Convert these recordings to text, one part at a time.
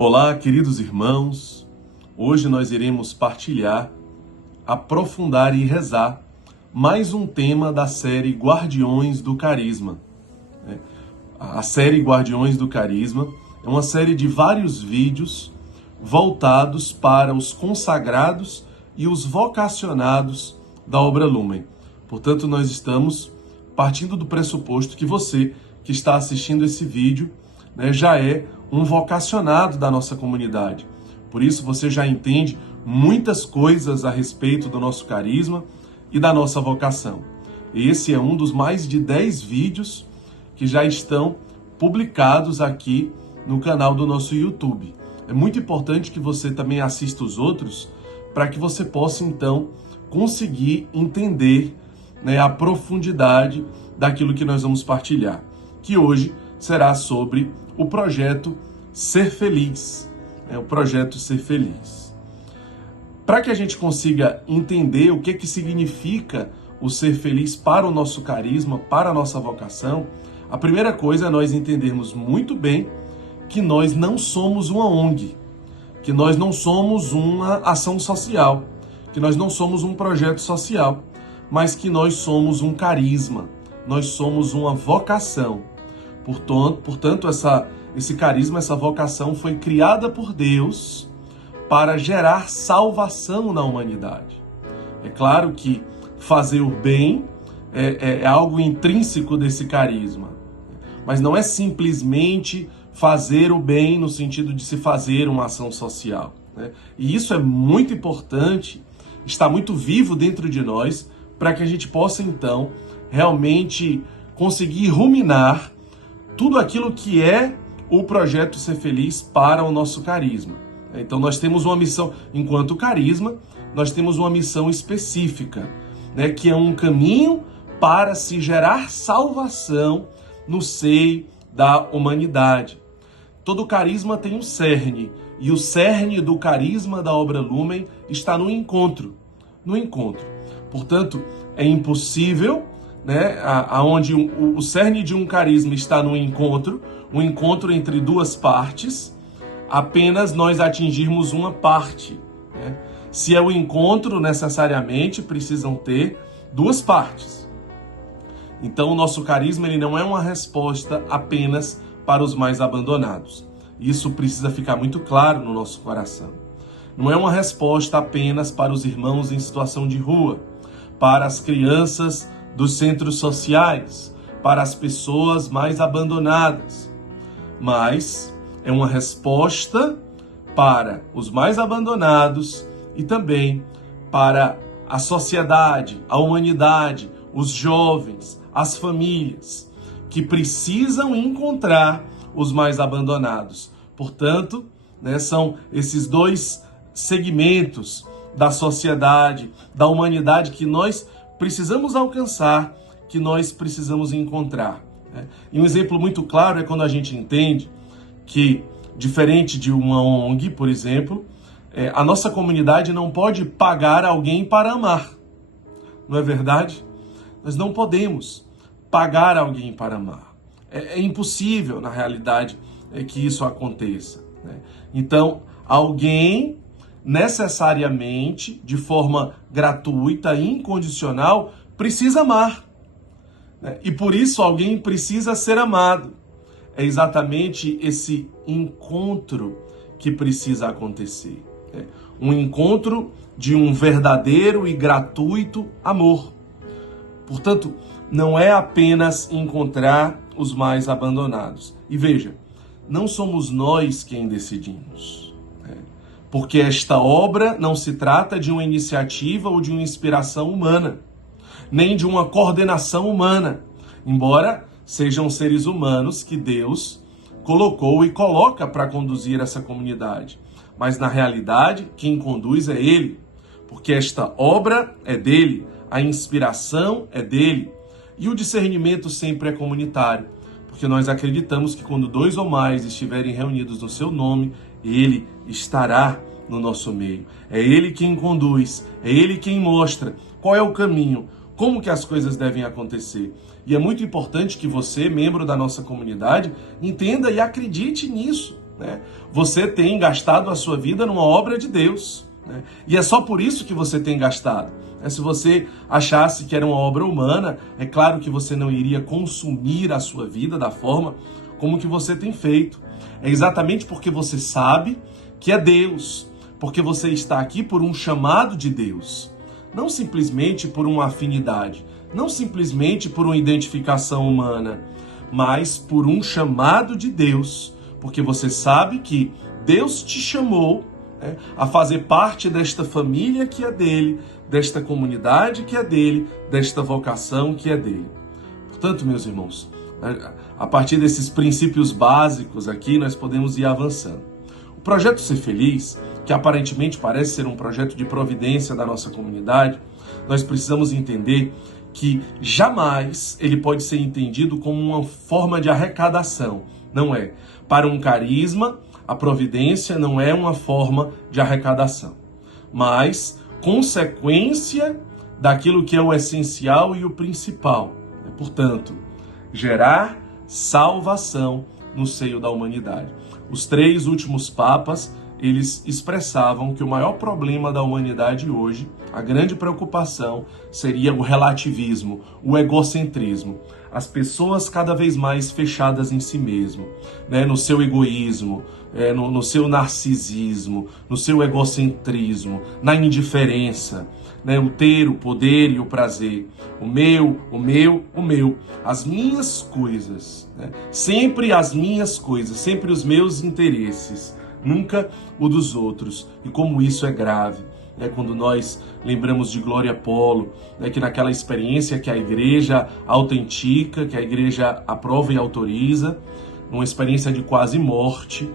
Olá, queridos irmãos. Hoje nós iremos partilhar, aprofundar e rezar mais um tema da série Guardiões do Carisma. A série Guardiões do Carisma é uma série de vários vídeos voltados para os consagrados e os vocacionados da obra Lumen. Portanto, nós estamos partindo do pressuposto que você que está assistindo esse vídeo já é um vocacionado da nossa comunidade. Por isso você já entende muitas coisas a respeito do nosso carisma e da nossa vocação. Esse é um dos mais de 10 vídeos que já estão publicados aqui no canal do nosso YouTube. É muito importante que você também assista os outros para que você possa então conseguir entender a profundidade daquilo que nós vamos partilhar, que hoje será sobre o projeto Ser Feliz. O projeto Ser Feliz. Para que a gente consiga entender o que significa o ser feliz para o nosso carisma, para a nossa vocação, a primeira coisa é nós entendermos muito bem que nós não somos uma ONG, que nós não somos uma ação social, que nós não somos um projeto social, mas que nós somos um carisma, nós somos uma vocação. Portanto, esse carisma, essa vocação foi criada por Deus para gerar salvação na humanidade. É claro que fazer o bem é algo intrínseco desse carisma, mas não é simplesmente fazer o bem no sentido de se fazer uma ação social. E isso é muito importante, está muito vivo dentro de nós, para que a gente possa então realmente conseguir ruminar tudo aquilo que é o projeto Ser Feliz para o nosso carisma. Então nós temos uma missão, enquanto carisma, nós temos uma missão específica, que é um caminho para se gerar salvação no seio da humanidade. Todo carisma tem um cerne, e o cerne do carisma da obra Lumen está no encontro. No encontro. Portanto, é impossível, aonde o cerne de um carisma está no encontro, um encontro entre duas partes, apenas nós atingirmos uma parte. Se é o encontro, necessariamente precisam ter duas partes. Então, o nosso carisma ele não é uma resposta apenas para os mais abandonados. Isso precisa ficar muito claro no nosso coração. Não é uma resposta apenas para os irmãos em situação de rua, para as crianças dos centros sociais, para as pessoas mais abandonadas, mas é uma resposta para os mais abandonados e também para a sociedade, a humanidade, os jovens, as famílias, que precisam encontrar os mais abandonados. Portanto, são esses dois segmentos da sociedade, da humanidade que nós precisamos alcançar, que nós precisamos encontrar. E um exemplo muito claro é quando a gente entende que, diferente de uma ONG, por exemplo, a nossa comunidade não pode pagar alguém para amar. Não é verdade? Nós não podemos pagar alguém para amar. É impossível, na realidade, que isso aconteça. Então, alguém necessariamente, de forma gratuita e incondicional, precisa amar. E por isso alguém precisa ser amado. É exatamente esse encontro que precisa acontecer. Um encontro de um verdadeiro e gratuito amor. Portanto, não é apenas encontrar os mais abandonados. E veja, não somos nós quem decidimos. Porque esta obra não se trata de uma iniciativa ou de uma inspiração humana, nem de uma coordenação humana, embora sejam seres humanos que Deus colocou e coloca para conduzir essa comunidade. Mas na realidade, quem conduz é Ele, porque esta obra é dele, a inspiração é dele, e o discernimento sempre é comunitário, porque nós acreditamos que quando 2 ou mais estiverem reunidos no seu nome, Ele estará no nosso meio. É Ele quem conduz, é Ele quem mostra qual é o caminho, como que as coisas devem acontecer. E é muito importante que você, membro da nossa comunidade, entenda e acredite nisso. né? Você tem gastado a sua vida numa obra de Deus, né? E é só por isso que você tem gastado. Se você achasse que era uma obra humana, é claro que você não iria consumir a sua vida da forma como que você tem feito. É exatamente porque você sabe que é Deus, porque você está aqui por um chamado de Deus, não simplesmente por uma afinidade, não simplesmente por uma identificação humana, mas por um chamado de Deus, porque você sabe que Deus te chamou, né, a fazer parte desta família que é dele, desta comunidade que é dele, desta vocação que é dele. Portanto, meus irmãos, a partir desses princípios básicos aqui, nós podemos ir avançando. O projeto Ser Feliz, que aparentemente parece ser um projeto de providência da nossa comunidade, nós precisamos entender que jamais ele pode ser entendido como uma forma de arrecadação. Não é. Para um carisma, a providência não é uma forma de arrecadação, mas consequência daquilo que é o essencial e o principal. Portanto, gerar salvação no seio da humanidade. Os 3 últimos papas, eles expressavam que o maior problema da humanidade hoje, a grande preocupação, seria o relativismo, o egocentrismo. As pessoas cada vez mais fechadas em si mesmo, né? No seu egoísmo, no seu narcisismo, no seu egocentrismo, na indiferença, né? O ter, o poder e o prazer. O meu, o meu, o meu. As minhas coisas, né? Sempre as minhas coisas, sempre os meus interesses, nunca o dos outros. E como isso é grave, né? Quando nós lembramos de Glória Apolo, né? Que naquela experiência que a igreja autentica, que a igreja aprova e autoriza, numa experiência de quase morte,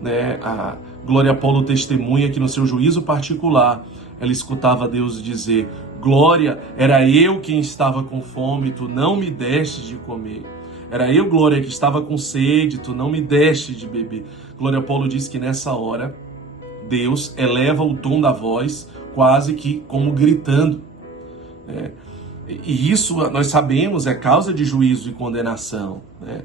né? A Glória Apolo testemunha que no seu juízo particular, ela escutava Deus dizer: Glória, era eu quem estava com fome, tu não me deste de comer. Era eu, Glória, que estava com sede, tu não me deste de beber. Glória Apolo diz que nessa hora, Deus eleva o tom da voz, quase que como gritando. Né? E isso, nós sabemos, é causa de juízo e condenação. Né?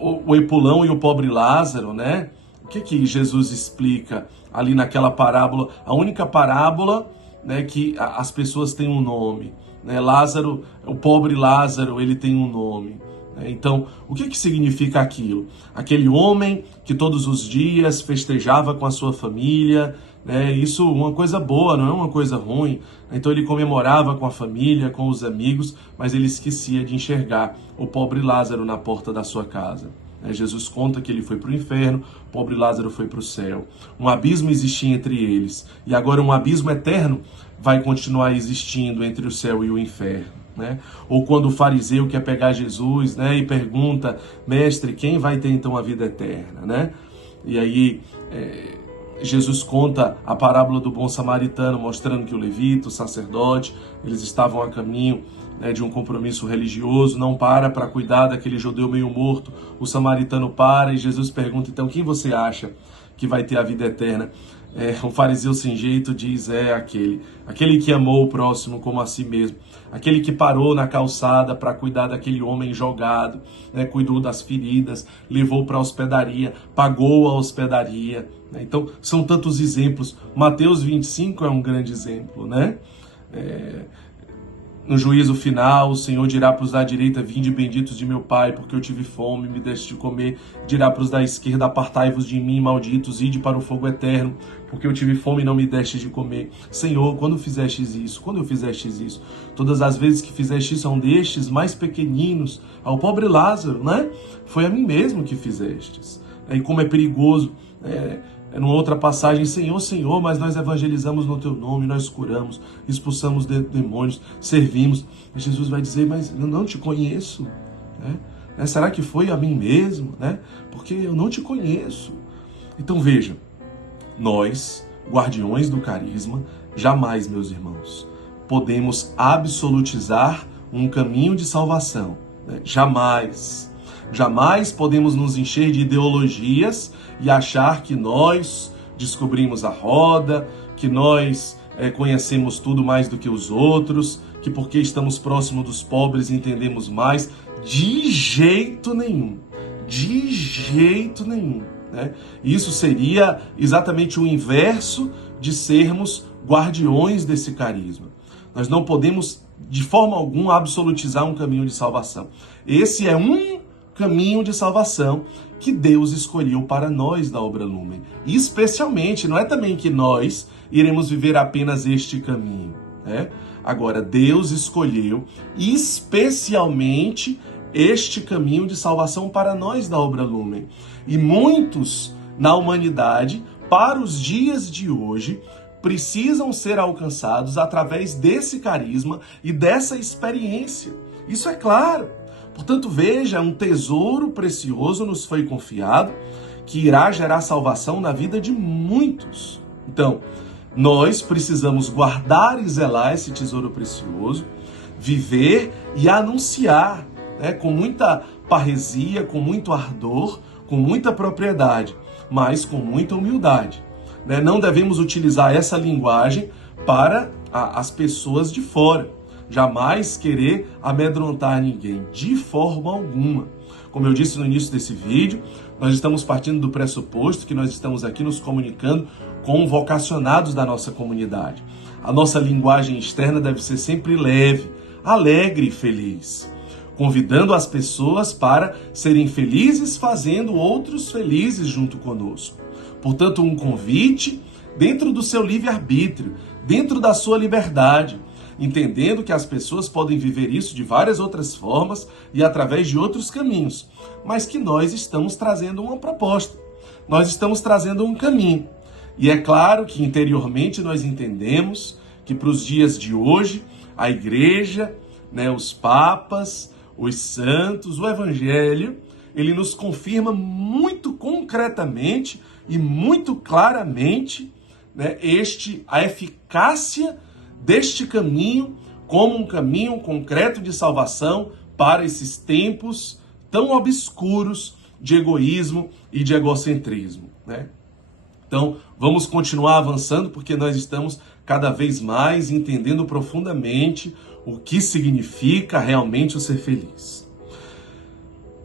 O Epulão e o pobre Lázaro, né? O que Jesus explica ali naquela parábola? A única parábola, né, que as pessoas têm um nome. Né? Lázaro, o pobre Lázaro, ele tem um nome. Então, o que significa aquilo? Aquele homem que todos os dias festejava com a sua família, né? Isso é uma coisa boa, não é uma coisa ruim. Então ele comemorava com a família, com os amigos, mas ele esquecia de enxergar o pobre Lázaro na porta da sua casa. Jesus conta que ele foi para o inferno, o pobre Lázaro foi para o céu. Um abismo existia entre eles, e agora um abismo eterno vai continuar existindo entre o céu e o inferno. Né? Ou quando o fariseu quer pegar Jesus, né, e pergunta: mestre, quem vai ter então a vida eterna? Né? E aí Jesus conta a parábola do bom samaritano, mostrando que o levita, o sacerdote, eles estavam a caminho, né, de um compromisso religioso, não para cuidar daquele judeu meio morto. O samaritano para e Jesus pergunta: então quem você acha que vai ter a vida eterna? O fariseu sem jeito diz: aquele que amou o próximo como a si mesmo, aquele que parou na calçada para cuidar daquele homem jogado, né, cuidou das feridas, levou para a hospedaria, pagou a hospedaria. Né? Então, são tantos exemplos. Mateus 25 é um grande exemplo, né? No juízo final, o Senhor dirá para os da direita: vinde benditos de meu Pai, porque eu tive fome e me deste de comer. Dirá para os da esquerda: apartai-vos de mim, malditos, ide para o fogo eterno, porque eu tive fome e não me deste de comer. Senhor, quando fizestes isso? Quando eu fizestes isso? Todas as vezes que fizeste isso a um destes mais pequeninos, ao pobre Lázaro, né? Foi a mim mesmo que fizestes. E como é perigoso, numa outra passagem: Senhor, Senhor, mas nós evangelizamos no teu nome, nós curamos, expulsamos demônios, servimos. E Jesus vai dizer: mas eu não te conheço. Né? Será que foi a mim mesmo? Né? Porque eu não te conheço. Então veja, nós, guardiões do carisma, jamais, meus irmãos, podemos absolutizar um caminho de salvação. Né? Jamais. Jamais podemos nos encher de ideologias e achar que nós descobrimos a roda, que nós conhecemos tudo mais do que os outros, que porque estamos próximos dos pobres entendemos mais. De jeito nenhum. De jeito nenhum. né? Isso seria exatamente o inverso de sermos guardiões desse carisma. Nós não podemos, de forma alguma, absolutizar um caminho de salvação. Esse é um caminho de salvação que Deus escolheu para nós da Obra Lumen. E especialmente, não é também que nós iremos viver apenas este caminho, né? Agora, Deus escolheu especialmente este caminho de salvação para nós da Obra Lumen. E muitos na humanidade, para os dias de hoje, precisam ser alcançados através desse carisma e dessa experiência. Isso é claro. Portanto, veja, um tesouro precioso nos foi confiado, que irá gerar salvação na vida de muitos. Então, nós precisamos guardar e zelar esse tesouro precioso, viver e anunciar, né, com muita parresia, com muito ardor, com muita propriedade, mas com muita humildade, né? Não devemos utilizar essa linguagem para as pessoas de fora. Jamais querer amedrontar ninguém, de forma alguma. Como eu disse no início desse vídeo, nós estamos partindo do pressuposto que nós estamos aqui nos comunicando com vocacionados da nossa comunidade. A nossa linguagem externa deve ser sempre leve, alegre e feliz, convidando as pessoas para serem felizes, fazendo outros felizes junto conosco. Portanto, um convite dentro do seu livre-arbítrio, dentro da sua liberdade, entendendo que as pessoas podem viver isso de várias outras formas e através de outros caminhos, mas que nós estamos trazendo uma proposta, nós estamos trazendo um caminho. E é claro que interiormente nós entendemos que para os dias de hoje, a igreja, né, os papas, os santos, o evangelho, ele nos confirma muito concretamente e muito claramente, né, a eficácia deste caminho como um caminho concreto de salvação para esses tempos tão obscuros de egoísmo e de egocentrismo, né? Então, vamos continuar avançando porque nós estamos cada vez mais entendendo profundamente o que significa realmente o ser feliz.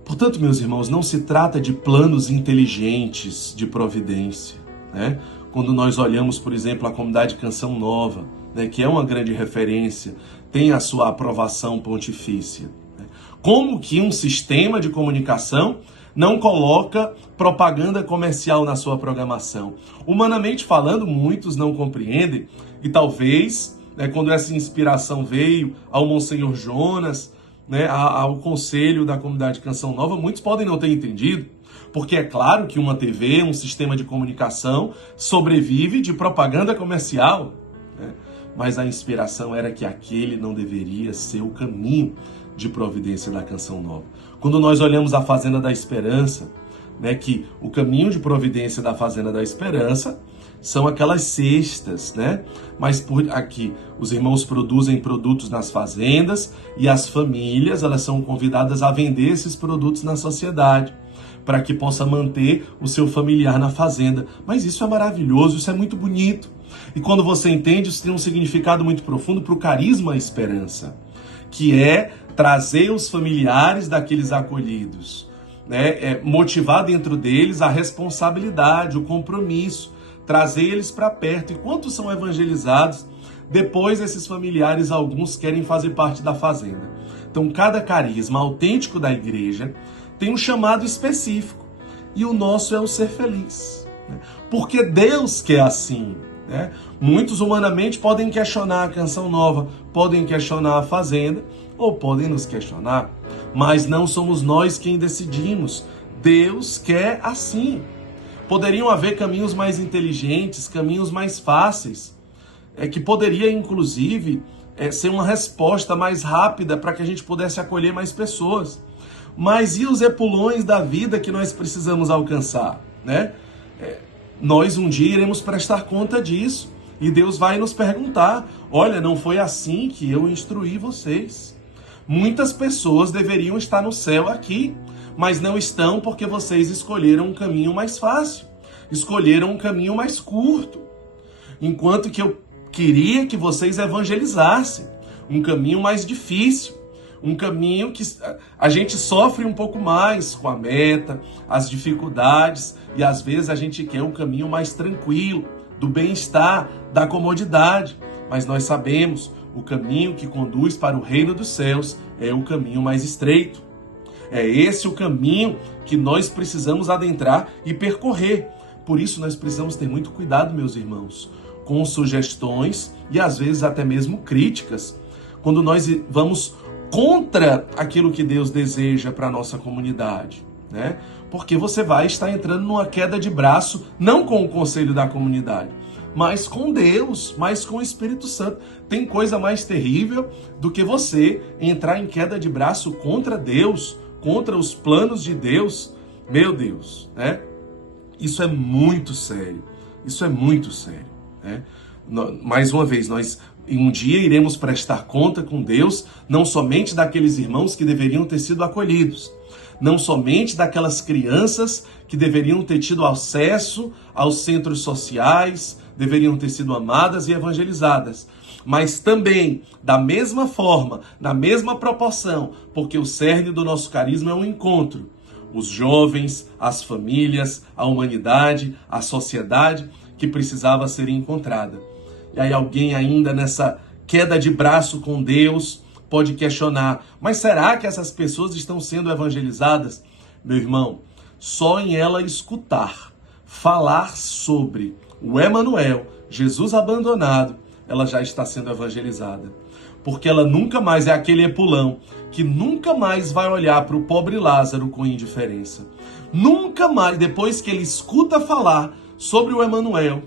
Portanto, meus irmãos, não se trata de planos inteligentes de providência, né? Quando nós olhamos, por exemplo, a comunidade Canção Nova, né, que é uma grande referência, tem a sua aprovação pontifícia, né? Como que um sistema de comunicação não coloca propaganda comercial na sua programação? Humanamente falando, muitos não compreendem, e talvez, né, quando essa inspiração veio ao Monsenhor Jonas, né, ao conselho da comunidade Canção Nova, muitos podem não ter entendido, porque é claro que uma TV, um sistema de comunicação, sobrevive de propaganda comercial, né? Mas a inspiração era que aquele não deveria ser o caminho de providência da Canção Nova. Quando nós olhamos a Fazenda da Esperança, né, que o caminho de providência da Fazenda da Esperança são aquelas cestas, né? Mas por aqui os irmãos produzem produtos nas fazendas e as famílias, elas são convidadas a vender esses produtos na sociedade, para que possa manter o seu familiar na fazenda. Mas isso é maravilhoso, isso é muito bonito. E quando você entende, isso tem um significado muito profundo para o carisma esperança, que é trazer os familiares daqueles acolhidos, né? Motivar dentro deles a responsabilidade, o compromisso, trazer eles para perto. E quantos são evangelizados, depois esses familiares, alguns querem fazer parte da fazenda. Então, cada carisma autêntico da igreja tem um chamado específico, e o nosso é o ser feliz, né? Porque Deus quer assim, né? Muitos humanamente podem questionar a Canção Nova, podem questionar a Fazenda, ou podem nos questionar, mas não somos nós quem decidimos. Deus quer assim. Poderiam haver caminhos mais inteligentes, caminhos mais fáceis, que poderia inclusive ser uma resposta mais rápida para que a gente pudesse acolher mais pessoas. Mas e os epulões da vida que nós precisamos alcançar, né? Nós um dia iremos prestar conta disso. E Deus vai nos perguntar: olha, não foi assim que eu instruí vocês. Muitas pessoas deveriam estar no céu aqui, mas não estão porque vocês escolheram um caminho mais fácil. Escolheram um caminho mais curto. Enquanto que eu queria que vocês evangelizassem. Um caminho mais difícil. um caminho que a gente sofre um pouco mais com a meta, as dificuldades, e às vezes a gente quer um caminho mais tranquilo, do bem-estar, da comodidade. Mas nós sabemos, o caminho que conduz para o reino dos céus é o caminho mais estreito. É esse o caminho que nós precisamos adentrar e percorrer. Por isso nós precisamos ter muito cuidado, meus irmãos, com sugestões e às vezes até mesmo críticas, quando nós vamos contra aquilo que Deus deseja para a nossa comunidade, né? Porque você vai estar entrando numa queda de braço, não com o conselho da comunidade, mas com Deus, mas com o Espírito Santo. Tem coisa mais terrível do que você entrar em queda de braço contra Deus, contra os planos de Deus. Meu Deus, né? Isso é muito sério. Isso é muito sério, né? Mais uma vez, nós um dia iremos prestar conta com Deus, não somente daqueles irmãos que deveriam ter sido acolhidos, não somente daquelas crianças que deveriam ter tido acesso aos centros sociais, deveriam ter sido amadas e evangelizadas, mas também, da mesma forma, na mesma proporção, porque o cerne do nosso carisma é um encontro. Os jovens, as famílias, a humanidade, a sociedade que precisava ser encontrada. E aí alguém ainda nessa queda de braço com Deus pode questionar, mas será que essas pessoas estão sendo evangelizadas? Meu irmão, só em ela escutar, falar sobre o Emanuel, Jesus abandonado, ela já está sendo evangelizada. Porque ela nunca mais é aquele epulão que nunca mais vai olhar para o pobre Lázaro com indiferença. Nunca mais, depois que ele escuta falar sobre o Emanuel,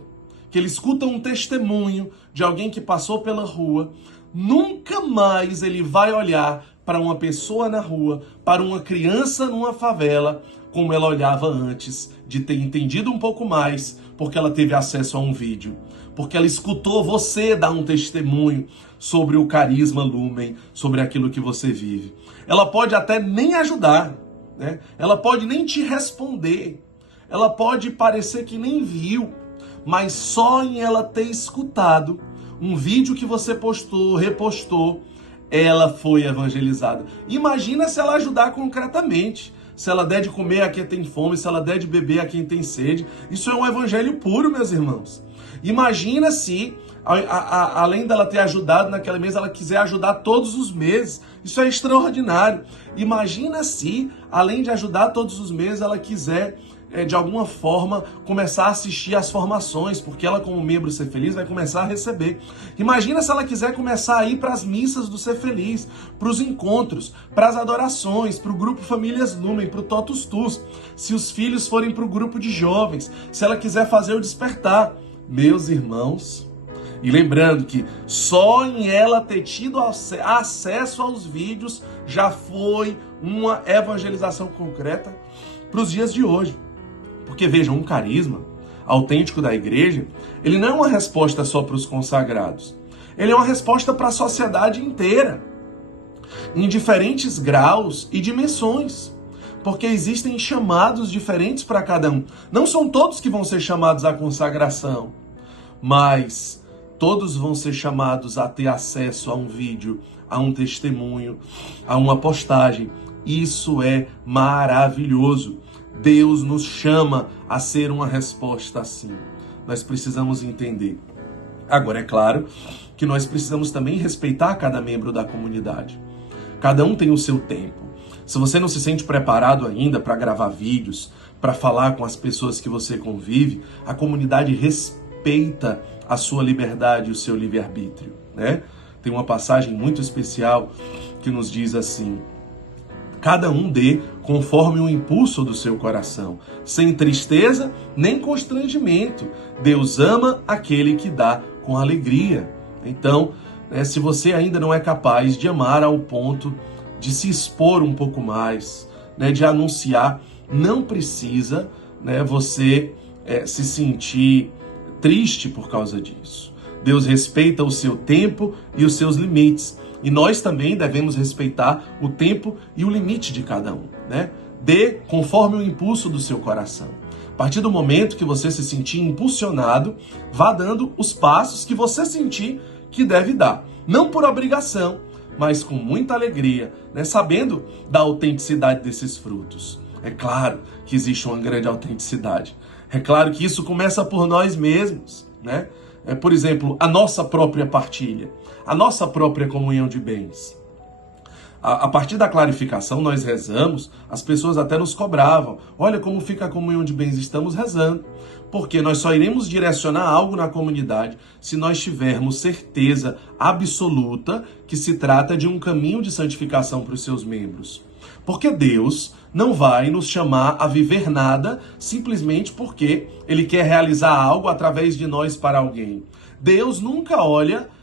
que ele escuta um testemunho de alguém que passou pela rua, nunca mais ele vai olhar para uma pessoa na rua, para uma criança numa favela, como ela olhava antes de ter entendido um pouco mais, porque ela teve acesso a um vídeo, porque ela escutou você dar um testemunho sobre o carisma Lumen, sobre aquilo que você vive. Ela pode até nem ajudar, né? Ela pode nem te responder, ela pode parecer que nem viu, mas só em ela ter escutado um vídeo que você postou, repostou, ela foi evangelizada. Imagina se ela ajudar concretamente, se ela der de comer a quem tem fome, se ela der de beber a quem tem sede. Isso é um evangelho puro, meus irmãos. Imagina se, além dela ter ajudado naquele mês, ela quiser ajudar todos os meses. Isso é extraordinário. Imagina se, além de ajudar todos os meses, ela quiser de alguma forma começar a assistir às formações, porque ela, como membro do Ser Feliz, vai começar a receber. Imagina se ela quiser começar a ir para as missas do Ser Feliz, para os encontros, para as adorações, para o grupo Famílias Lumen, para o Totus Tus, se os filhos forem para o grupo de jovens, se ela quiser fazer o despertar. Meus irmãos, e lembrando que só em ela ter tido acesso aos vídeos já foi uma evangelização concreta para os dias de hoje. Porque vejam, um carisma autêntico da igreja, ele não é uma resposta só para os consagrados. Ele é uma resposta para a sociedade inteira, em diferentes graus e dimensões. Porque existem chamados diferentes para cada um. Não são todos que vão ser chamados à consagração, mas todos vão ser chamados a ter acesso a um vídeo, a um testemunho, a uma postagem. Isso é maravilhoso. Deus nos chama a ser uma resposta assim. Nós precisamos entender. Agora, é claro que nós precisamos também respeitar cada membro da comunidade. Cada um tem o seu tempo. Se você não se sente preparado ainda para gravar vídeos, para falar com as pessoas que você convive, a comunidade respeita a sua liberdade e o seu livre-arbítrio, né? Tem uma passagem muito especial que nos diz assim: cada um dê conforme o impulso do seu coração, sem tristeza nem constrangimento. Deus ama aquele que dá com alegria. Então, se você ainda não é capaz de amar ao ponto de se expor um pouco mais, de anunciar, não precisa você se sentir triste por causa disso. Deus respeita o seu tempo e os seus limites. E nós também devemos respeitar o tempo e o limite de cada um, né? Dê conforme o impulso do seu coração. A partir do momento que você se sentir impulsionado, vá dando os passos que você sentir que deve dar. Não por obrigação, mas com muita alegria, né? Sabendo da autenticidade desses frutos. É claro que existe uma grande autenticidade. É claro que isso começa por nós mesmos, né? Por exemplo, a nossa própria partilha, a nossa própria comunhão de bens. A partir da clarificação, nós rezamos, as pessoas até nos cobravam. Olha como fica a comunhão de bens, estamos rezando. Porque nós só iremos direcionar algo na comunidade se nós tivermos certeza absoluta que se trata de um caminho de santificação para os seus membros. Porque Deus não vai nos chamar a viver nada simplesmente porque Ele quer realizar algo através de nós para alguém. Deus nunca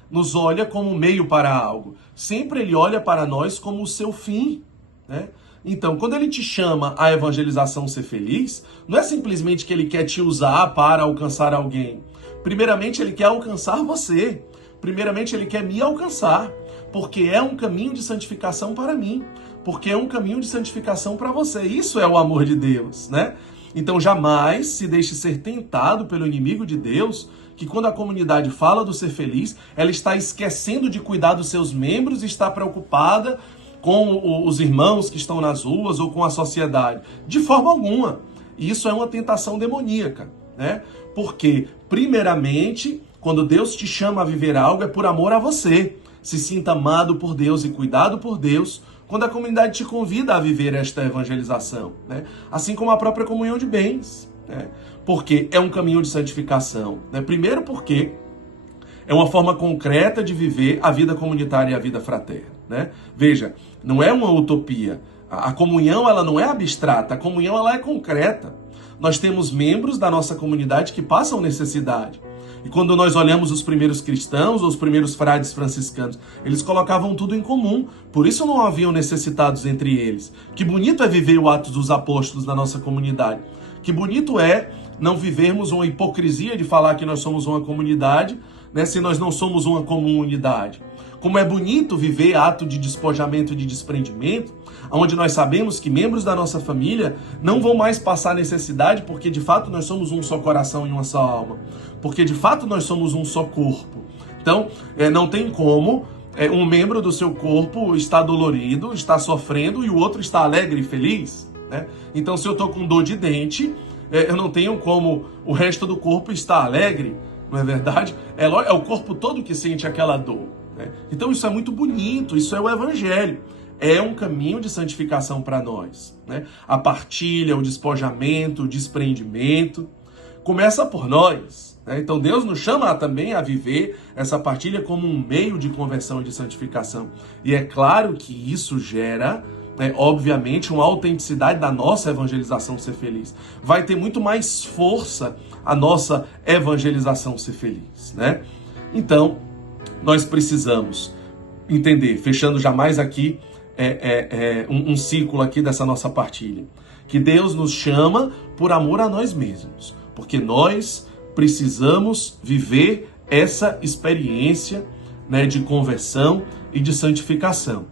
nos olha como meio para algo. Sempre Ele olha para nós como o seu fim, né? Então, quando Ele te chama à evangelização ser feliz, não é simplesmente que Ele quer te usar para alcançar alguém. Primeiramente, Ele quer alcançar você. Primeiramente, Ele quer me alcançar, porque é um caminho de santificação para mim, porque é um caminho de santificação para você. Isso é o amor de Deus, né? Então, jamais se deixe ser tentado pelo inimigo de Deus, que quando a comunidade fala do ser feliz, ela está esquecendo de cuidar dos seus membros e está preocupada com os irmãos que estão nas ruas ou com a sociedade. De forma alguma. Isso é uma tentação demoníaca, né? Porque, primeiramente, quando Deus te chama a viver algo, é por amor a você. Se sinta amado por Deus e cuidado por Deus quando a comunidade te convida a viver esta evangelização, né? Assim como a própria comunhão de bens, né? Porque é um caminho de santificação, né? Primeiro porque é uma forma concreta de viver a vida comunitária e a vida fraterna, né? Veja, não é uma utopia. A comunhão, ela não é abstrata, a comunhão, ela é concreta. Nós temos membros da nossa comunidade que passam necessidade. E quando nós olhamos os primeiros cristãos, ou os primeiros frades franciscanos, eles colocavam tudo em comum. Por isso não haviam necessitados entre eles. Que bonito é viver o Atos dos Apóstolos na nossa comunidade. Que bonito é não vivermos uma hipocrisia de falar que nós somos uma comunidade, né, se nós não somos uma comunidade. Como é bonito viver ato de despojamento e de desprendimento, onde nós sabemos que membros da nossa família não vão mais passar necessidade, porque de fato nós somos um só coração e uma só alma. Porque de fato nós somos um só corpo. Então, não tem como um membro do seu corpo estar dolorido, estar sofrendo, e o outro está alegre e feliz, né? Então, se eu estou com dor de dente, eu não tenho como o resto do corpo estar alegre, não é verdade? É o corpo todo que sente aquela dor, né? Então isso é muito bonito, isso é o evangelho. É um caminho de santificação para nós, né? A partilha, o despojamento, o desprendimento, começa por nós, né? Então Deus nos chama também a viver essa partilha como um meio de conversão e de santificação. E é claro que isso gera, obviamente, uma autenticidade da nossa evangelização ser feliz. Vai ter muito mais força a nossa evangelização ser feliz, né? Então, nós precisamos entender, fechando jamais aqui um ciclo aqui dessa nossa partilha, que Deus nos chama por amor a nós mesmos, porque nós precisamos viver essa experiência, né, de conversão e de santificação.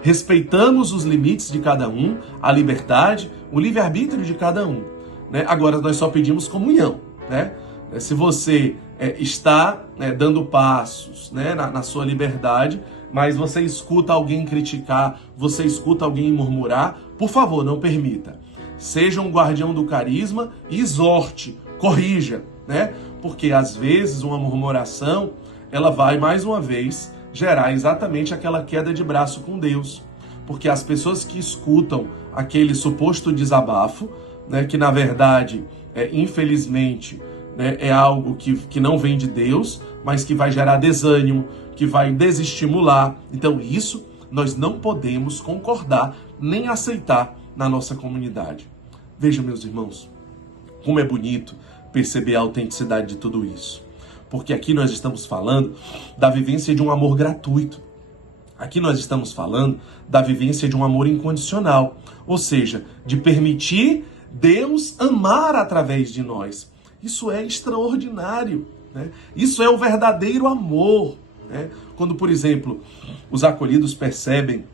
Respeitamos os limites de cada um, a liberdade, o livre-arbítrio de cada um, né? Agora nós só pedimos comunhão, né? Se você está dando passos, né, na sua liberdade, mas você escuta alguém criticar, você escuta alguém murmurar, por favor, não permita. Seja um guardião do carisma e exorte, corrija, né? Porque às vezes uma murmuração, ela vai mais uma vez gerar exatamente aquela queda de braço com Deus. Porque as pessoas que escutam aquele suposto desabafo, né, que na verdade, infelizmente, né, é algo que não vem de Deus, mas que vai gerar desânimo, que vai desestimular. Então isso nós não podemos concordar nem aceitar na nossa comunidade. Vejam, meus irmãos, como é bonito perceber a autenticidade de tudo isso. Porque aqui nós estamos falando da vivência de um amor gratuito. Aqui nós estamos falando da vivência de um amor incondicional. Ou seja, de permitir Deus amar através de nós. Isso é extraordinário, né? Isso é o verdadeiro amor, né? Quando, por exemplo, os acolhidos percebem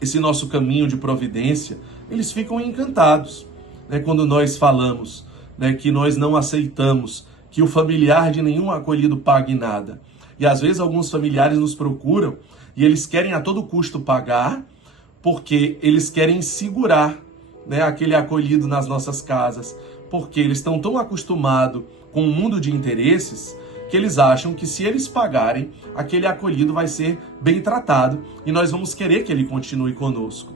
esse nosso caminho de providência, eles ficam encantados, né? Quando nós falamos, né, que nós não aceitamos que o familiar de nenhum acolhido pague nada. E às vezes alguns familiares nos procuram e eles querem a todo custo pagar, porque eles querem segurar, né, aquele acolhido nas nossas casas, porque eles estão tão acostumados com o mundo de interesses que eles acham que se eles pagarem, aquele acolhido vai ser bem tratado e nós vamos querer que ele continue conosco.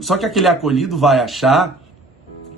Só que aquele acolhido vai achar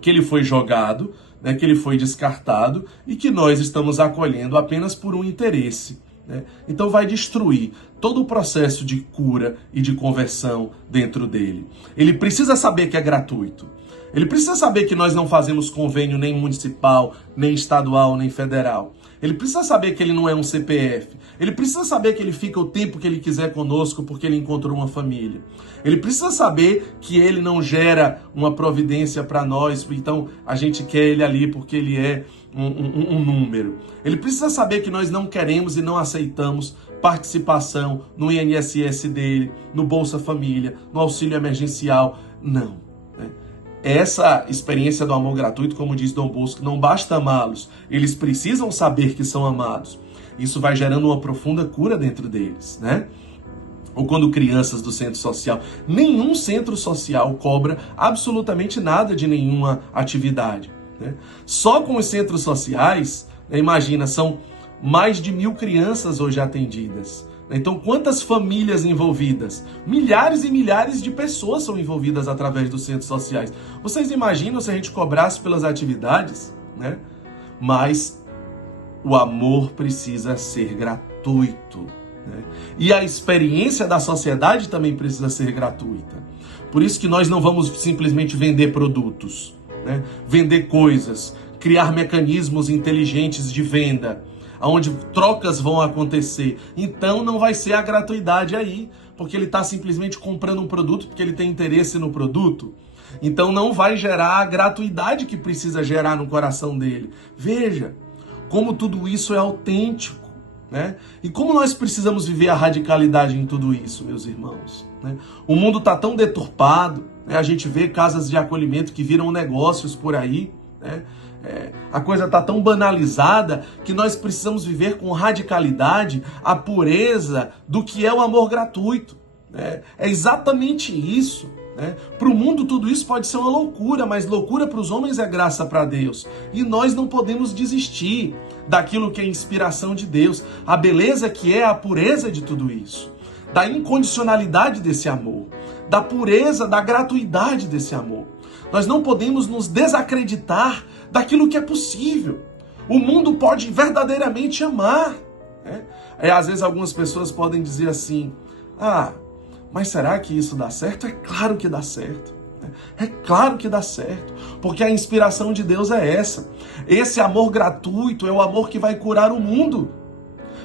que ele foi jogado, né, que ele foi descartado e que nós estamos acolhendo apenas por um interesse, né? Então vai destruir todo o processo de cura e de conversão dentro dele. Ele precisa saber que é gratuito. Ele precisa saber que nós não fazemos convênio nem municipal, nem estadual, nem federal. Ele precisa saber que ele não é um CPF. Ele precisa saber que ele fica o tempo que ele quiser conosco porque ele encontrou uma família. Ele precisa saber que ele não gera uma providência para nós, então a gente quer ele ali porque ele é um número. Ele precisa saber que nós não queremos e não aceitamos participação no INSS dele, no Bolsa Família, no auxílio emergencial. Não. Essa experiência do amor gratuito, como diz Dom Bosco, não basta amá-los, eles precisam saber que são amados. Isso vai gerando uma profunda cura dentro deles, né? Ou quando crianças do centro social, nenhum centro social cobra absolutamente nada de nenhuma atividade, né? Só com os centros sociais, né, imagina, são mais de 1.000 crianças hoje atendidas. Então, quantas famílias envolvidas? Milhares e milhares de pessoas são envolvidas através dos centros sociais. Vocês imaginam se a gente cobrasse pelas atividades, né? Mas o amor precisa ser gratuito, né? E a experiência da sociedade também precisa ser gratuita. Por isso que nós não vamos simplesmente vender produtos, né? Vender coisas, criar mecanismos inteligentes de venda, onde trocas vão acontecer. Então não vai ser a gratuidade aí, porque ele está simplesmente comprando um produto porque ele tem interesse no produto. Então não vai gerar a gratuidade que precisa gerar no coração dele. Veja como tudo isso é autêntico, né? E como nós precisamos viver a radicalidade em tudo isso, meus irmãos, né? O mundo está tão deturpado, né? A gente vê casas de acolhimento que viram negócios por aí, né? A coisa está tão banalizada que nós precisamos viver com radicalidade a pureza do que é o amor gratuito, né? É exatamente isso, né? Para o mundo tudo isso pode ser uma loucura, mas loucura para os homens é graça para Deus. E nós não podemos desistir daquilo que é inspiração de Deus, a beleza que é a pureza de tudo isso, da incondicionalidade desse amor, da pureza, da gratuidade desse amor. Nós não podemos nos desacreditar daquilo que é possível. O mundo pode verdadeiramente amar, né? Às vezes algumas pessoas podem dizer assim: ah, mas será que isso dá certo? É claro que dá certo. É claro que dá certo, porque a inspiração de Deus é essa. Esse amor gratuito é o amor que vai curar o mundo.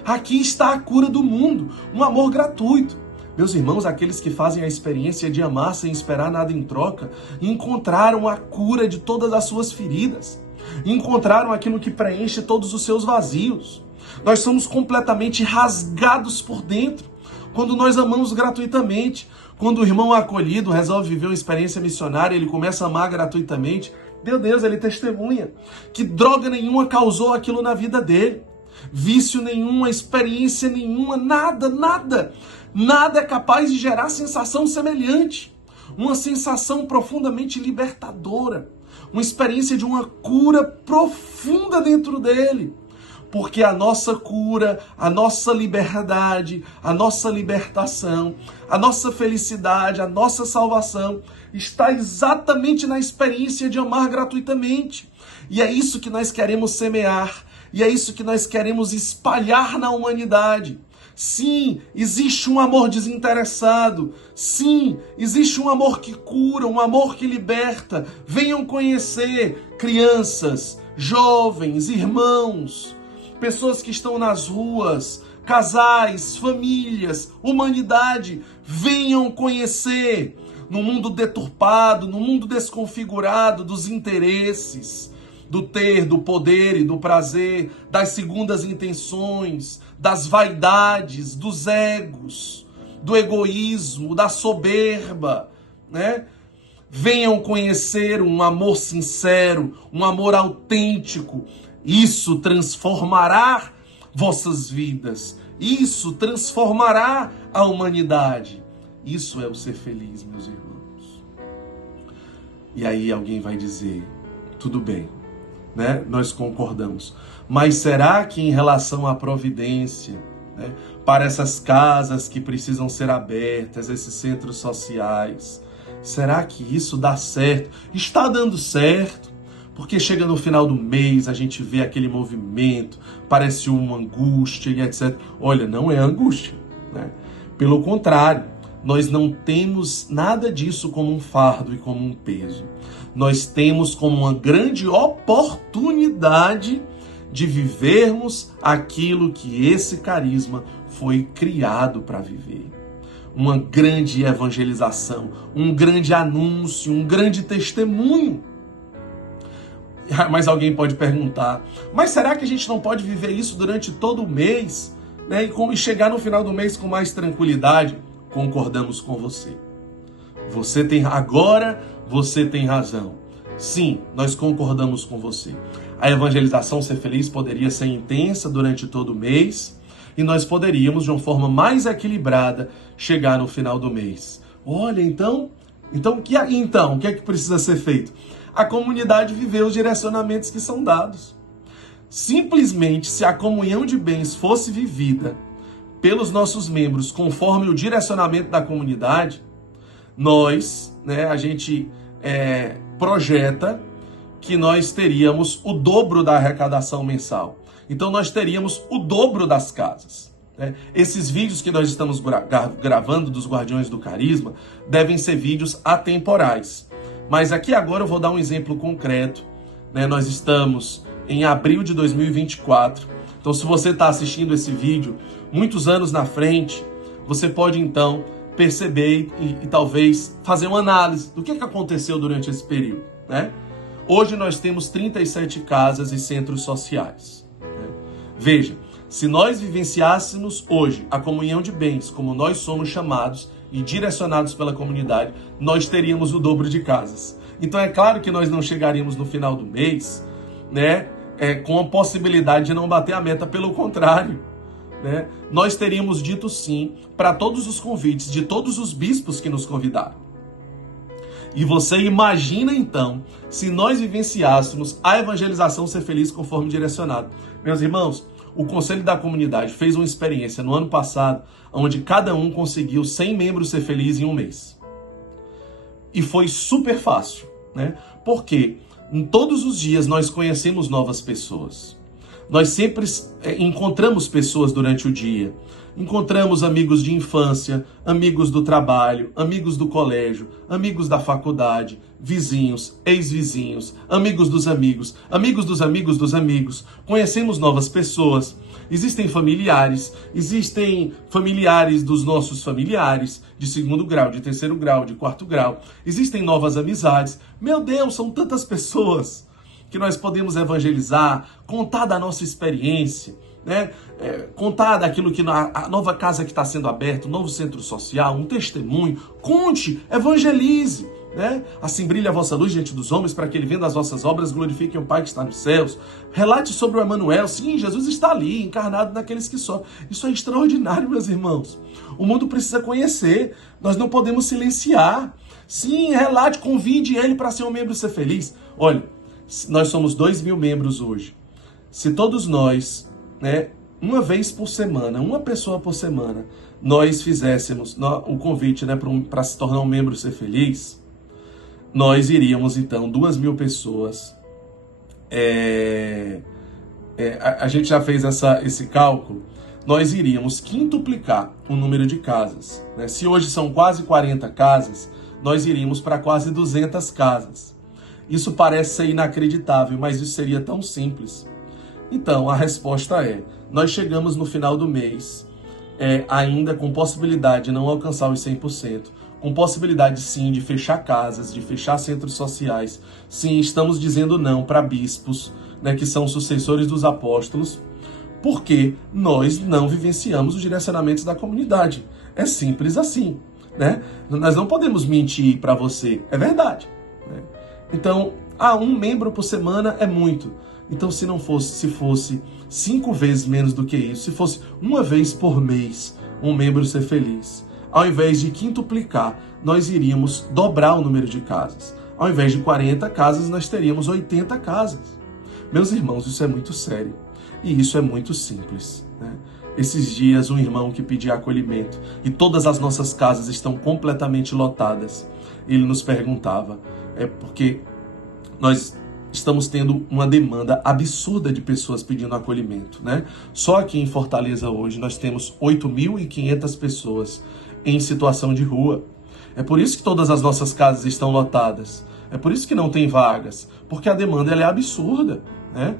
Aqui está a cura do mundo, um amor gratuito. Meus irmãos, aqueles que fazem a experiência de amar sem esperar nada em troca, encontraram a cura de todas as suas feridas. Encontraram aquilo que preenche todos os seus vazios. Nós somos completamente rasgados por dentro quando nós amamos gratuitamente. Quando o irmão acolhido resolve viver uma experiência missionária, ele começa a amar gratuitamente. Meu Deus, ele testemunha que droga nenhuma causou aquilo na vida dele. Vício nenhuma, experiência nenhuma, nada. Nada é capaz de gerar sensação semelhante. Uma sensação profundamente libertadora. Uma experiência de uma cura profunda dentro dele. Porque a nossa cura, a nossa liberdade, a nossa libertação, a nossa felicidade, a nossa salvação está exatamente na experiência de amar gratuitamente. E é isso que nós queremos semear. E é isso que nós queremos espalhar na humanidade. Sim, existe um amor desinteressado. Sim, existe um amor que cura, um amor que liberta. Venham conhecer crianças, jovens, irmãos, pessoas que estão nas ruas, casais, famílias, humanidade. Venham conhecer no mundo deturpado, no mundo desconfigurado dos interesses, do ter, do poder e do prazer, das segundas intenções, das vaidades, dos egos, do egoísmo, da soberba, né? Venham conhecer um amor sincero, um amor autêntico. Isso transformará vossas vidas. Isso transformará a humanidade. Isso é o ser feliz, meus irmãos. E aí alguém vai dizer, tudo bem, né? Nós concordamos. Mas será que em relação à providência, né, para essas casas que precisam ser abertas, esses centros sociais, será que isso dá certo? Está dando certo? Porque chega no final do mês, a gente vê aquele movimento, parece uma angústia e etc. Olha, não é angústia, né? Pelo contrário, nós não temos nada disso como um fardo e como um peso. Nós temos como uma grande oportunidade de vivermos aquilo que esse carisma foi criado para viver. Uma grande evangelização, um grande anúncio, um grande testemunho. Mas alguém pode perguntar, mas será que a gente não pode viver isso durante todo o mês, né? E chegar no final do mês com mais tranquilidade? Concordamos com você. Você tem razão. Sim, nós concordamos com você. A evangelização Ser Feliz poderia ser intensa durante todo o mês e nós poderíamos, de uma forma mais equilibrada, chegar no final do mês. Olha, então o que é que precisa ser feito? A comunidade viver os direcionamentos que são dados. Simplesmente, se a comunhão de bens fosse vivida pelos nossos membros conforme o direcionamento da comunidade, nós, né, a gente projeta que nós teríamos o dobro da arrecadação mensal. Então nós teríamos o dobro das casas. Né? Esses vídeos que nós estamos gravando dos Guardiões do Carisma devem ser vídeos atemporais. Mas aqui agora eu vou dar um exemplo concreto. Né? Nós estamos em abril de 2024. Então se você está assistindo esse vídeo muitos anos na frente, você pode então perceber e talvez fazer uma análise do que aconteceu durante esse período. Né? Hoje nós temos 37 casas e centros sociais. Né? Veja, se nós vivenciássemos hoje a comunhão de bens como nós somos chamados e direcionados pela comunidade, nós teríamos o dobro de casas. Então é claro que nós não chegaríamos no final do mês, né, com a possibilidade de não bater a meta, pelo contrário. Né? Nós teríamos dito sim para todos os convites de todos os bispos que nos convidaram. E você imagina então, se nós vivenciássemos a evangelização Ser Feliz conforme direcionado. Meus irmãos, o Conselho da Comunidade fez uma experiência no ano passado, onde cada um conseguiu 100 membros Ser Feliz em um mês. E foi super fácil, né? Porque em todos os dias nós conhecemos novas pessoas. Nós sempre encontramos pessoas durante o dia. Encontramos amigos de infância, amigos do trabalho, amigos do colégio, amigos da faculdade, vizinhos, ex-vizinhos, amigos dos amigos, amigos dos amigos dos amigos. Conhecemos novas pessoas. Existem familiares dos nossos familiares, de 2º grau, de 3º grau, de 4º grau. Existem novas amizades. Meu Deus, são tantas pessoas que nós podemos evangelizar, contar da nossa experiência, né? Contar daquilo que a nova casa que está sendo aberta, um novo centro social, um testemunho. Conte, evangelize. Né? Assim brilha a vossa luz diante dos homens, para que ele vendo as vossas obras glorifiquem o Pai que está nos céus. Relate sobre o Emanuel. Sim, Jesus está ali, encarnado naqueles que sofrem. Isso é extraordinário, meus irmãos. O mundo precisa conhecer. Nós não podemos silenciar. Sim, relate, convide ele para ser um membro e ser feliz. Olha, nós somos 2.000 membros hoje. Se todos nós, né, uma vez por semana, uma pessoa por semana, nós fizéssemos o convite, né, para se tornar um membro e ser feliz, nós iríamos, então, 2.000 pessoas. A gente já fez esse cálculo. Nós iríamos quintuplicar o número de casas. Né? Se hoje são quase 40 casas, nós iríamos para quase 200 casas. Isso parece ser inacreditável, mas isso seria tão simples. Então, a resposta nós chegamos no final do mês, ainda com possibilidade de não alcançar os 100%, com possibilidade sim de fechar casas, de fechar centros sociais. Sim, estamos dizendo não para bispos, né, que são sucessores dos apóstolos, porque nós não vivenciamos os direcionamentos da comunidade. É simples assim, né? Nós não podemos mentir para você, é verdade. Né? Então, um membro por semana é muito. Então, se fosse 5 vezes menos do que isso, se fosse uma vez por mês um membro ser feliz, ao invés de quintuplicar, nós iríamos dobrar o número de casas. Ao invés de 40 casas, nós teríamos 80 casas. Meus irmãos, isso é muito sério e isso é muito simples, né? Esses dias, um irmão que pedia acolhimento e todas as nossas casas estão completamente lotadas, ele nos perguntava, porque nós estamos tendo uma demanda absurda de pessoas pedindo acolhimento, né? Só aqui em Fortaleza hoje nós temos 8.500 pessoas em situação de rua. É por isso que todas as nossas casas estão lotadas. É por isso que não tem vagas, porque a demanda ela é absurda, né?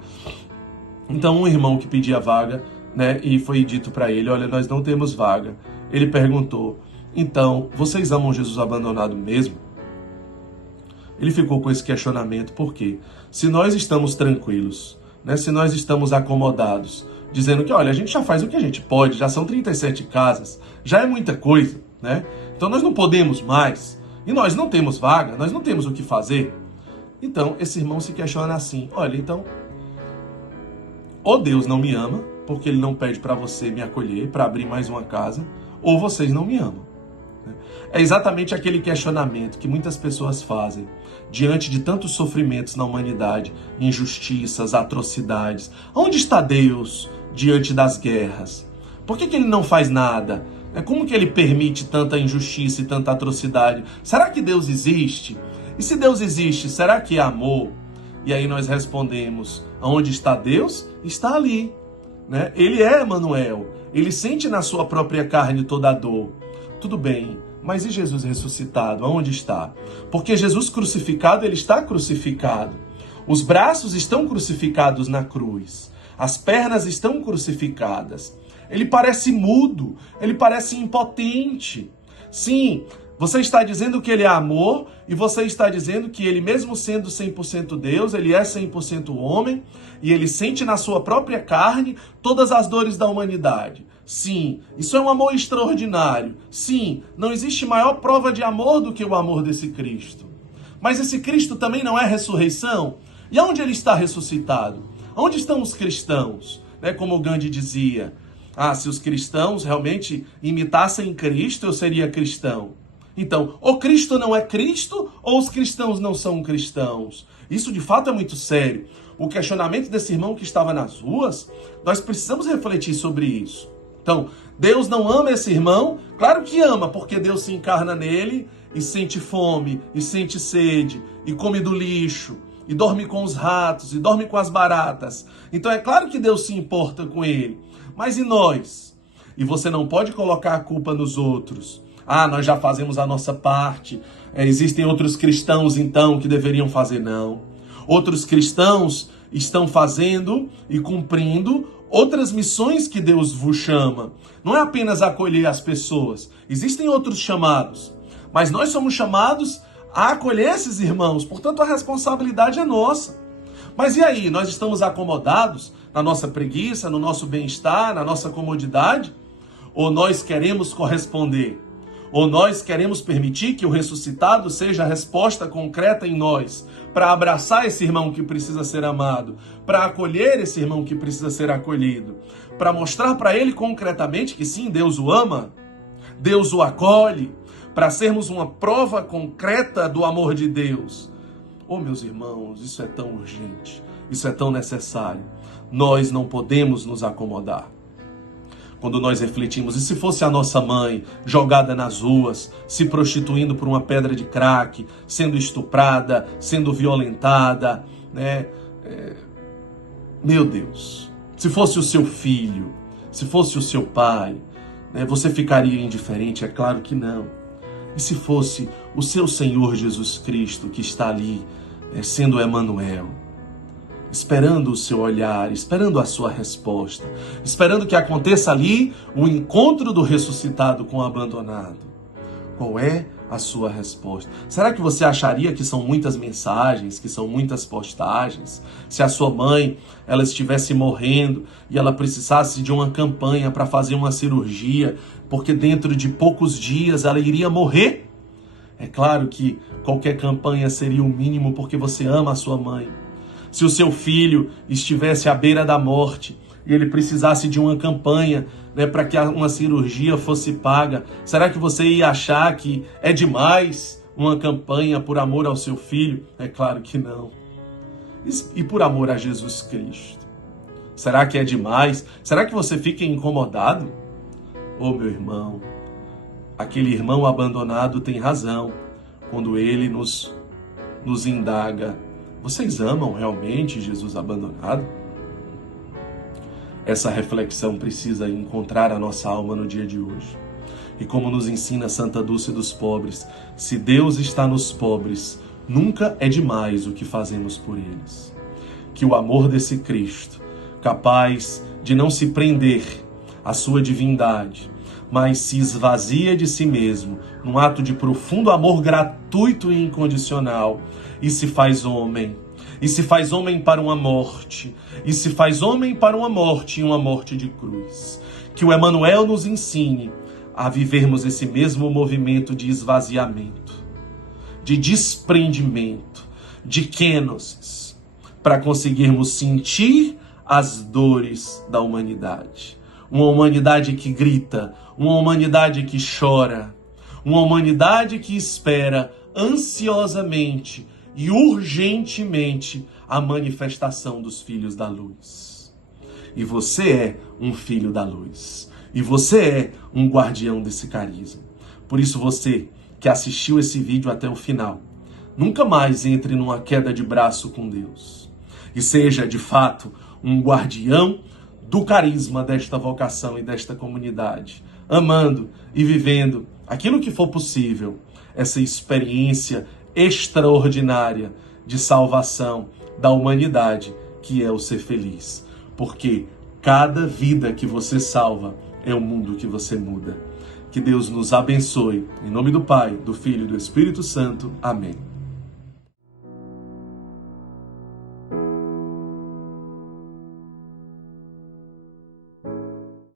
Então um irmão que pedia vaga, né, e foi dito para ele, olha, nós não temos vaga. Ele perguntou, então, vocês amam Jesus abandonado mesmo? Ele ficou com esse questionamento, porque se nós estamos tranquilos, né, se nós estamos acomodados, dizendo que, olha, a gente já faz o que a gente pode, já são 37 casas, já é muita coisa, né? Então nós não podemos mais, e nós não temos vaga, nós não temos o que fazer. Então esse irmão se questiona assim, olha, então, ou Deus não me ama, porque ele não pede para você me acolher, para abrir mais uma casa, ou vocês não me amam. É exatamente aquele questionamento que muitas pessoas fazem diante de tantos sofrimentos na humanidade, injustiças, atrocidades. Onde está Deus diante das guerras? Por que ele não faz nada? Como que ele permite tanta injustiça e tanta atrocidade? Será que Deus existe? E se Deus existe, será que é amor? E aí nós respondemos, onde está Deus? Está ali, né? Ele é Emanuel, ele sente na sua própria carne toda a dor. Tudo bem, mas e Jesus ressuscitado? Aonde está? Porque Jesus crucificado, ele está crucificado. Os braços estão crucificados na cruz. As pernas estão crucificadas. Ele parece mudo, ele parece impotente. Sim, você está dizendo que ele é amor e você está dizendo que ele, mesmo sendo 100% Deus, ele é 100% homem e ele sente na sua própria carne todas as dores da humanidade. Sim, isso é um amor extraordinário. Sim, não existe maior prova de amor do que o amor desse Cristo. Mas esse Cristo também não é ressurreição? E aonde ele está ressuscitado? Onde estão os cristãos? Como o Gandhi dizia, se os cristãos realmente imitassem Cristo, eu seria cristão. Então, ou Cristo não é Cristo, ou os cristãos não são cristãos. Isso de fato é muito sério. O questionamento desse irmão que estava nas ruas, nós precisamos refletir sobre isso. Então, Deus não ama esse irmão? Claro que ama, porque Deus se encarna nele e sente fome, e sente sede, e come do lixo, e dorme com os ratos, e dorme com as baratas. Então é claro que Deus se importa com ele. Mas e nós? E você não pode colocar a culpa nos outros. Nós já fazemos a nossa parte. Existem outros cristãos, então, que deveriam fazer. Não. Outros cristãos estão fazendo e cumprindo outras missões que Deus vos chama. Não é apenas acolher as pessoas. Existem outros chamados. Mas nós somos chamados a acolher esses irmãos. Portanto, a responsabilidade é nossa. Mas e aí? Nós estamos acomodados na nossa preguiça, no nosso bem-estar, na nossa comodidade? Ou nós queremos corresponder? Ou nós queremos permitir que o ressuscitado seja a resposta concreta em nós, para abraçar esse irmão que precisa ser amado, para acolher esse irmão que precisa ser acolhido, para mostrar para ele concretamente que sim, Deus o ama, Deus o acolhe, para sermos uma prova concreta do amor de Deus. Meus irmãos, isso é tão urgente, isso é tão necessário. Nós não podemos nos acomodar. Quando nós refletimos, e se fosse a nossa mãe jogada nas ruas, se prostituindo por uma pedra de crack, sendo estuprada, sendo violentada, né? Meu Deus, se fosse o seu filho, se fosse o seu pai, né? Você ficaria indiferente? É claro que não. E se fosse o seu Senhor Jesus Cristo que está ali, sendo Emanuel, esperando o seu olhar, esperando a sua resposta, esperando que aconteça ali o encontro do ressuscitado com o abandonado. Qual é a sua resposta? Será que você acharia que são muitas mensagens, que são muitas postagens? Se a sua mãe, ela estivesse morrendo e ela precisasse de uma campanha para fazer uma cirurgia, porque dentro de poucos dias ela iria morrer? É claro que qualquer campanha seria o mínimo porque você ama a sua mãe. Se o seu filho estivesse à beira da morte e ele precisasse de uma campanha, né, para que uma cirurgia fosse paga, será que você ia achar que é demais uma campanha por amor ao seu filho? É claro que não. E por amor a Jesus Cristo? Será que é demais? Será que você fica incomodado? Ô meu irmão, aquele irmão abandonado tem razão quando ele nos indaga: vocês amam realmente Jesus abandonado? Essa reflexão precisa encontrar a nossa alma no dia de hoje. E como nos ensina Santa Dulce dos Pobres, se Deus está nos pobres, nunca é demais o que fazemos por eles. Que o amor desse Cristo, capaz de não se prender à sua divindade, mas se esvazia de si mesmo, num ato de profundo amor gratuito e incondicional, e se faz homem. E se faz homem para uma morte. E se faz homem para uma morte, e uma morte de cruz. Que o Emmanuel nos ensine a vivermos esse mesmo movimento de esvaziamento, de desprendimento, de kenosis, para conseguirmos sentir as dores da humanidade. Uma humanidade que grita, uma humanidade que chora, uma humanidade que espera ansiosamente e urgentemente a manifestação dos filhos da luz. E você é um filho da luz. E você é um guardião desse carisma. Por isso você que assistiu esse vídeo até o final, nunca mais entre numa queda de braço com Deus. E seja, de fato, um guardião do carisma desta vocação e desta comunidade, amando e vivendo aquilo que for possível, essa experiência extraordinária de salvação da humanidade, que é o ser feliz. Porque cada vida que você salva é o mundo que você muda. Que Deus nos abençoe. Em nome do Pai, do Filho e do Espírito Santo. Amém.